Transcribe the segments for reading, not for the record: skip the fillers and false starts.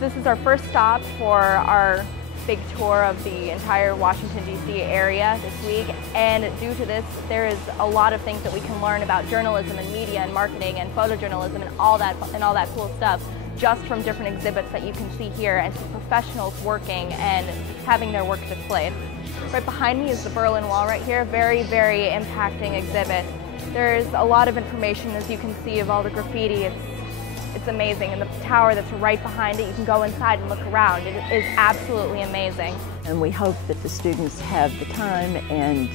This is our first stop for our big tour of the entire Washington, D.C. area this week, and due to this, there is a lot of things that we can learn about journalism and media and marketing and photojournalism and all that cool stuff just from different exhibits that you can see here and some professionals working and having their work displayed. Right behind me is the Berlin Wall right here, very, very impacting exhibit. There's a lot of information, as you can see, of all the graffiti. It's amazing, and the tower that's right behind it, you can go inside and look around. It is absolutely amazing. And we hope that the students have the time and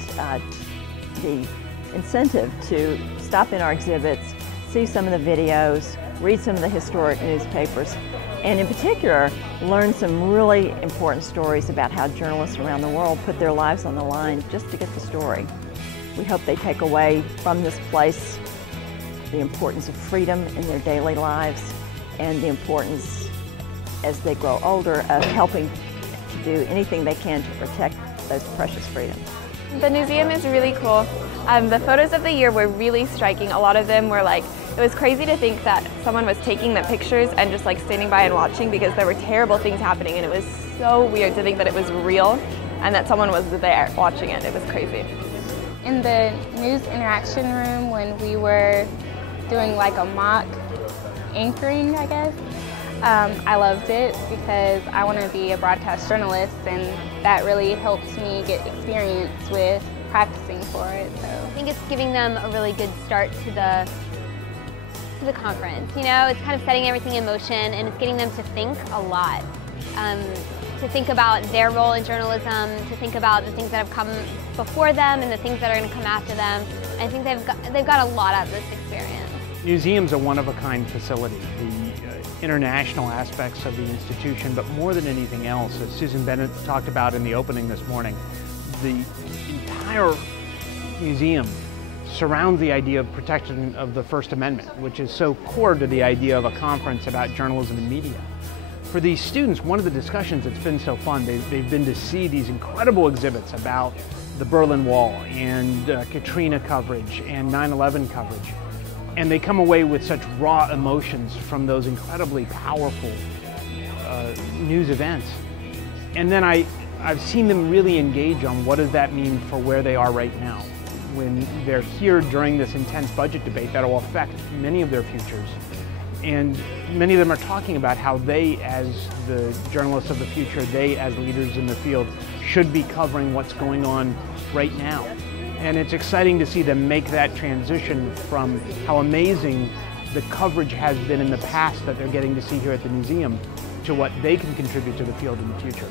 the incentive to stop in our exhibits, see some of the videos, read some of the historic newspapers, and in particular, learn some really important stories about how journalists around the world put their lives on the line just to get the story. We hope they take away from this place the importance of freedom in their daily lives and the importance, as they grow older, of helping to do anything they can to protect those precious freedoms. The Newseum is really cool. The photos of the year were really striking. A lot of them were like, it was crazy to think that someone was taking the pictures and just like standing by and watching, because there were terrible things happening, and it was so weird to think that it was real and that someone was there watching it. It was crazy. In the news interaction room, when we were doing like a mock anchoring, I guess, I loved it because I want to be a broadcast journalist, and that really helps me get experience with practicing for it. So I think it's giving them a really good start to the conference. You know, it's kind of setting everything in motion, and it's getting them to think a lot. To think about their role in journalism, to think about the things that have come before them and the things that are going to come after them. I think they've got a lot out of this experience. Museums are one-of-a-kind facility. The international aspects of the institution, but more than anything else, as Susan Bennett talked about in the opening this morning, the entire museum surrounds the idea of protection of the First Amendment, which is so core to the idea of a conference about journalism and media. For these students, one of the discussions that's been so fun, they've been to see these incredible exhibits about the Berlin Wall and Katrina coverage and 9/11 coverage. And they come away with such raw emotions from those incredibly powerful news events. And then I've seen them really engage on what does that mean for where they are right now. When they're here during this intense budget debate that will affect many of their futures. And many of them are talking about how they, as the journalists of the future, they as leaders in the field, should be covering what's going on right now. And it's exciting to see them make that transition from how amazing the coverage has been in the past that they're getting to see here at the museum to what they can contribute to the field in the future.